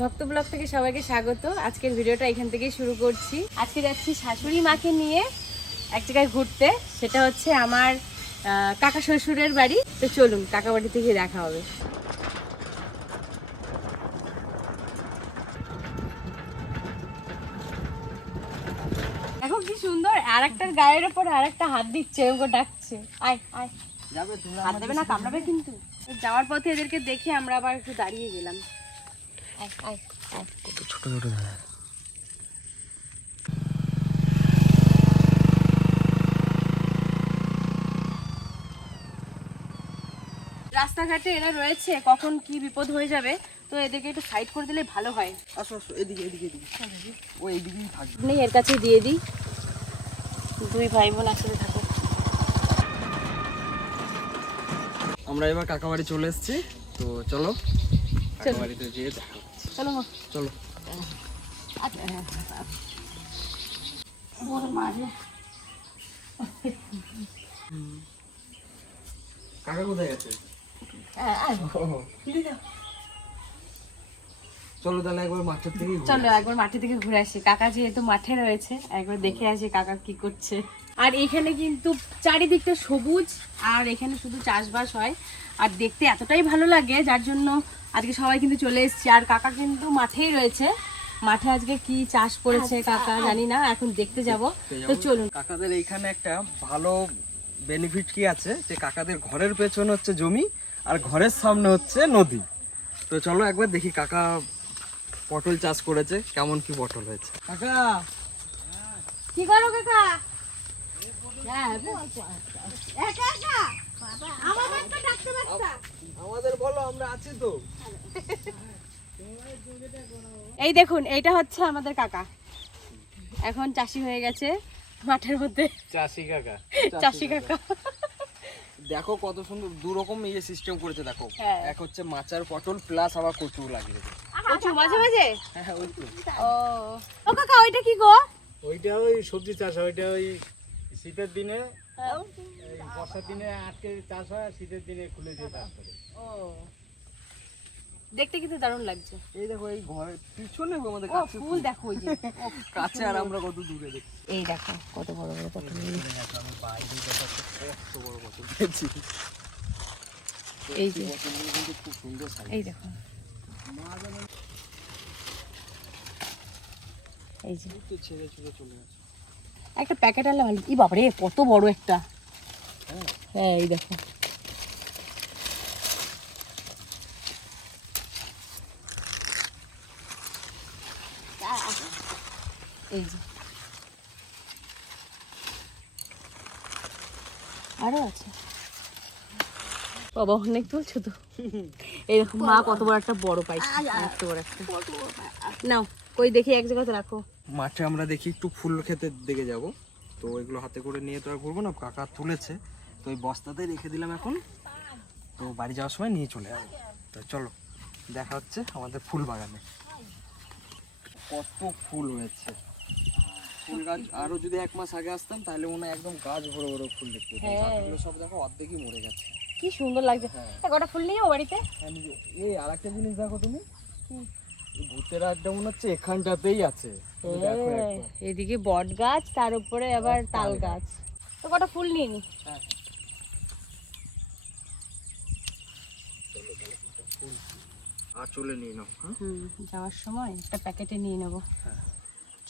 ভক্ত ব্লগ থেকে সবাইকে স্বাগত। আজকের ভিডিওটা এখান থেকেই শুরু করছি। আজকে যাচ্ছি শাশুড়ি মাকে নিয়ে এক জায়গায় ঘুরতে, সেটা হচ্ছে আমার কাকা শ্বশুরের বাড়ি। তো চলুন কাকা বাড়ি থেকে দেখা হবে। দেখো কি সুন্দর, আর একটার গায়ের ওপর আর একটা হাত দিচ্ছে, ওকে ডাকছে আয় আয়। হাত দেবে না, কামড়াবে কিন্তু। যাওয়ার পথে এদেরকে দেখে আমরা আবার একটু দাঁড়িয়ে গেলাম। আয় আয় আয়। কত ছোট ছোট দাদা। রাস্তাঘাটে এরা রয়েছে, কখন কি বিপদ হয়ে যাবে, তো এদেরকে একটু সাইড করে দিলে ভালো হয়। আসো আসো, এদিকে এদিকে এদিকে। ও এইদিকেই থাকবে। নেই, এর কাছে দিয়ে দিই। দুই ভাই বোন একসাথে থাকো। আমরা এবার কাকা বাড়ি চলে এসেছি, তো চলো কাকা বাড়িতে যেয়ে দেখা হচ্ছে। চলো মা, চলো। কাকা কোথায় গেছে? চলো তাহলে একবার মাঠের থেকে চলো একবার মাঠে থেকে ঘুরে আসি। কাকা যেহেতু মাঠে রয়েছে, একবার দেখে আসি কাকা কি করছে। আর এখানে কিন্তু চারিদিকটা সবুজ, আর এখানে শুধু চাষবাস হয়, আর দেখতে এতটাই ভালো লাগে, যার জন্য আজকে সবাই কিন্তু চলে এসেছি। আর কাকা কিন্তু মাঠেই রয়েছে, মাঠে আজকে কি চাষ করেছে কাকা জানি না, এখন দেখতে যাব। তো চলুন। কাকাদের এইখানে একটা ভালো বেনিফিট কি আছে, যে কাকাদের ঘরের পেছনে হচ্ছে জমি আর ঘরের সামনে হচ্ছে নদী। তো চলো একবার দেখি কাকা পটল চাষ করেছে, কেমন কি পটল হয়েছে। কাকা কি করো কাকা? আমাদের বলো, আমরা আছি তো। এই দেখুন, এইটা হচ্ছে আমাদের কাকা, এখন চাষি হয়ে গেছে মাঠের মধ্যে। চাষি কাকা, চাষি কাকা দেখো কত সুন্দর দু রকম সিস্টেম করেছে। দেখো হ্যাঁ। এক হচ্ছে মাচার পটল প্লাস আবার কচু লাগিয়েছে। কচু মাঝে মাঝে। হ্যাঁ ওই তো। ও কাকা, ওইটা কি গো? ওইটা ওই সবজি চাষ হয়, ওইটা ওই শীতের দিনে, এই বর্ষার দিনে আটকে চাষ হয়, আর শীতের দিনে খুলে দিয়ে চাষ করে। ও, দেখতে কিন্তু দারুণ লাগছে। এই দেখো এই ঘরের পিছনে আমাদের ও কাছে ফুল দেখো, ওই যে কাছে, আর আমরা কত দূরে দেখি। এই দেখো কত বড় বড় পটল। কত বড় পটল পেয়েছি। এই যে পটলগুলো কিন্তু খুব সুন্দর সাইজ। এই দেখো, এই যে তো ছেড়ে ছেড়ে চলে গেছে। একটা প্যাকেট আনলে ভালো। ই বাবারে, কত বড় একটা। হ্যাঁ এই দেখো, এই যে আরো আছে। বাবা অনেক তুলছো তো। এই দেখো মা কত বড় একটা বড় পাইছে, এত বড় একটা। নাও কই দেখি, এক জায়গাতে রাখো। মাঠে আমরা দেখি একটু ফুল খেতে দিকে যাব, তো এগুলো হাতে করে নিয়ে তো আর ঘুরবো না, কাকা তুলেছে তো এই বস্তাতে রেখে দিলাম এখন, তো বাড়ি যাওয়ার সময় নিয়ে চলে যাবো। তো চলো দেখা হচ্ছে আমাদের ফুল বাগানে। কত ফুল হয়েছে, ফুল গাছ। আরো যদি এক মাস আগে আসতাম তাহলে মনে হয় একদম গাছ ভরে ভরে ফুল দেখতে পেতাম। গাছগুলো সব দেখো অর্ধেকই মরে গেছে। কি সুন্দর লাগছে। কটা ফুল নিয়ে ও বাড়িতে। এই আরেকটা জিনিস দেখো তুমি, এই ভূতের আড্ডা মনে হচ্ছে এখানটাতেই আছে। তুমি দেখো একবার। এদিকে বট গাছ, তার উপরে আবার তাল গাছ। তো কটা ফুল নিয়ে নি। হ্যাঁ আর চলে নিয়ে নাও। যাওয়ার সময় একটা প্যাকেটে নিয়ে নেবো।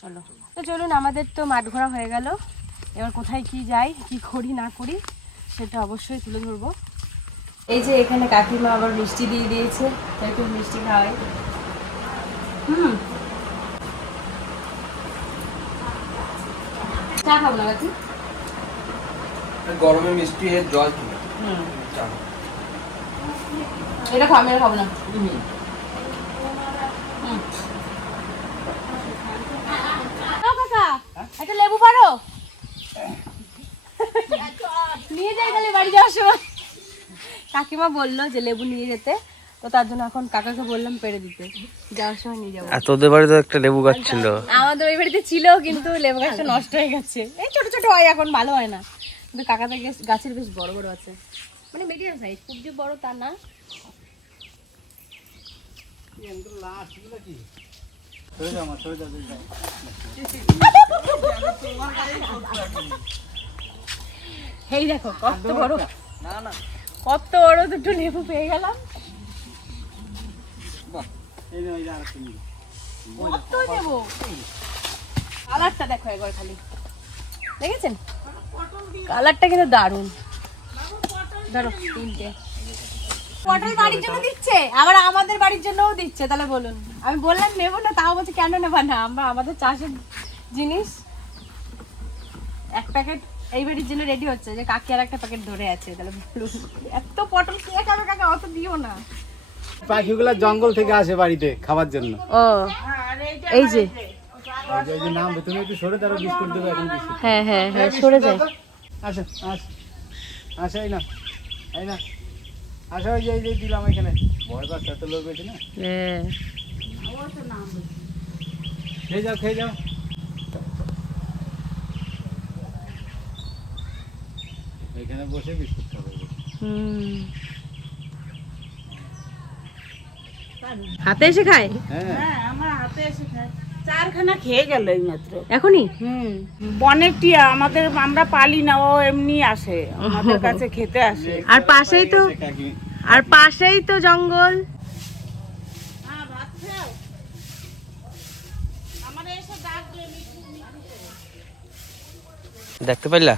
চলো তো চলুন, আমাদের তো মাঠ ঘোরা হয়ে গেল। এবার কোথায় কি যাই, কি করি না করি, সেটা অবশ্যই তুলে ধরবো। এই যে এখানে কাকিমা আবার মিষ্টি দিয়ে দিয়েছে, একটু মিষ্টি খাওয়াই। চা খাবো না কাকি? গরমে মিষ্টি এর জল কি? এটা খাবো, এটা খাবো না। কাকা একটা লেবু পারো নিয়ে যাই তাহলে বাড়ি যাওয়ার সময়। কাকিমা বললো যে লেবু নিয়ে যেতে, তো তার জন্য এখন কাকাকে বললাম পেড়ে দিতে, যাওয়ার সময় নিয়ে যাবো। তোদের বাড়িতে একটা লেবু গাছ ছিল? আমাদের ওই বাড়িতে ছিল, কিন্তু লেবু গাছটা নষ্ট হয়ে গেছে। এই ছোট ছোট হয়, এখন ভালো হয় না, কিন্তু কাকাদের গাছের বেশ বড় বড় আছে, মানে মিডিয়াম সাইজ, খুব যে বড় তা না। এই দেখো কত বড়, না না কত বড় দুটো লেবু পেয়ে গেলাম। কত নেবো, কালারটা দেখো একবার খালি, দেখেছেন কালারটা কিন্তু দারুণ। ধরো তিনটে পটল বাড়ির জন্য দিচ্ছে, আবার আমাদের বাড়ির জন্যও দিচ্ছে, তাহলে বলুন। আমি বললাম নেবো না, তাও বলছে কেন নেবা না, আমরা আমাদের চাষের জিনিস। এক প্যাকেট এই বাড়ির জন্য রেডি হচ্ছে, যে কাকি আর একটা প্যাকেট ধরে আছে, তাহলে বলুন এত পটল কে খাবে কাকা, অত দিও না। পাখিগুলা জঙ্গল থেকে আসে বাড়িতে খাবার জন্য। ও এই যে ওই যে নাম তুমি একটু সরে তারা বিস্কুট দেবে এখন কিছু। হ্যাঁ হ্যাঁ হ্যাঁ সরে যায়। আসো আসো এই না আসো, ওই যে এই যে দিলাম এখানে, ভয় পাচ্ছে এত লোক হয়েছে না। হ্যাঁ খেয়ে যাও এখানে বসে বিস্কুট খাবে। হাতে এসে খায় হ্যাঁ আমার হাতে এসে খায়, চারখানা খেয়ে গেল এই মাত্র। এখনই। বনের টিয়া আমাদের, আমরা পালি না, ও এমনি আসে আমাদের কাছে খেতে আসে। আর পাশেই তো জঙ্গল। দেখতে পাইলা?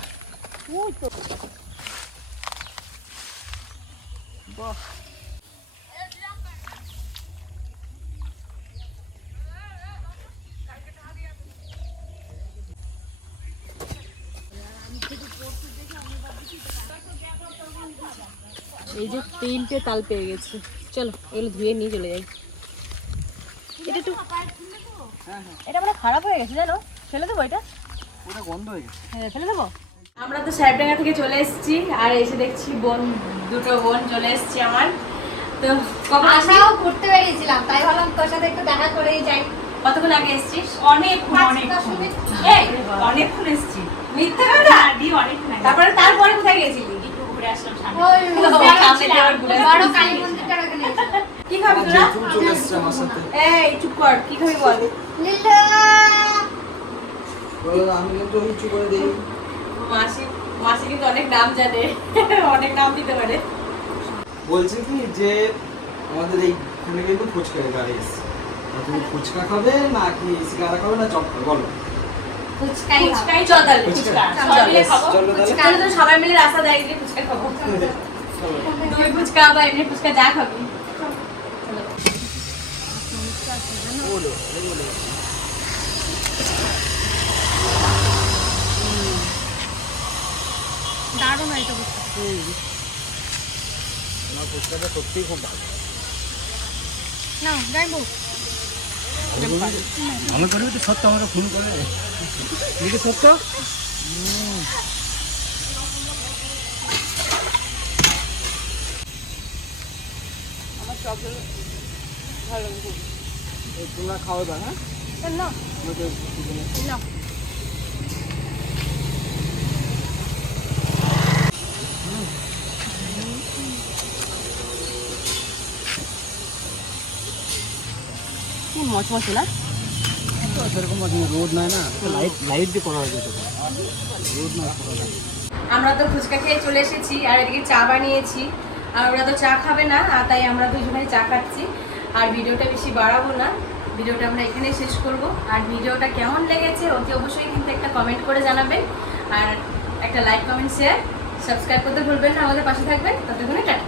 এই যে তিনটে তাল পেয়ে গেছে, চলো এগুলো ধুয়ে নিয়ে চলে যাই। এটা একটু, এটা মানে খারাপ হয়ে গেছে জানো, ফেলে দেবো এটা, ওটা গন্ধ হয়ে গেছে। হ্যাঁ ফেলে দেবো। আমরা তো সাহেবডাঙ্গা থেকে চলে এসেছি, আর এসে দেখছি দুটো বোন চলে এসেছি আমার। তো কখন আশাও ঘুরতে বেরিয়েছিলাম, তাই ভাবলাম তোর সাথে একটু দেখা করেই যাই। কতক্ষণ আগে এসেছিস? অনেকক্ষণ এসছি, মিথ্যে কথা। তারপরে কোথায় গেছিলি? ওই বড় কি কালী মন্দিরটার ওখানে। খাবি তোরা? তুমি চলে এসেছে আমার সাথে। এই চুপ কর, কি খাবি বল? লীলা বলো, আমি কিন্তু উঁচু করে দিই। মাসি কিন্তু অনেক নাম জানে, অনেক নাম দিতে পারে। বলছে কি যে আমাদের এইখানে কিন্তু ফুচকা গাড়ি এসছে, তুমি ফুচকা খাবে না কি সিঙ্গারা খাবে না চপ খাবে বলো? ফুচকাই ফুচকাই চল তাহলে, ফুচকা সবাই মিলে খাবো। চলো তাহলে। চলো তো সবাই মিলে রাস্তা দাঁড়িয়ে গিয়ে ফুচকা খাবো। দই ফুচকা বা এমনি ফুচকা যা খাবি। বলো, বলো। দারুণ হয় তো ফুচকা। আমার ফুচকাটা সত্যিই খুব ভালো। না যাইবো। ভালো করবি তো সত্য, আমাকে ফোন করে দেখি সত্য। আমার সব ভালো তোমরা খাওয়া দাও, হ্যাঁ? না আমাকে না কি মচমচে না? সেরকম রোদ নাই না, লাইট দিয়ে করা হয়েছে। রোদ না আমরা তো ফুচকা খেয়ে চলে এসেছি, আর এদিকে চা বানিয়েছি, আর ওরা তো চা খাবে না, আর তাই আমরা দুজনেই চা খাচ্ছি। আর ভিডিওটা বেশি বাড়াবো না, ভিডিওটা আমরা এখানেই শেষ করব। আর ভিডিওটা কেমন লেগেছে অতি অবশ্যই কিন্তু একটা কমেন্ট করে জানাবেন, আর একটা লাইক কমেন্ট শেয়ার সাবস্ক্রাইব করতে ভুলবেন না, আমাদের পাশে থাকবেন। ততক্ষণে টাটা।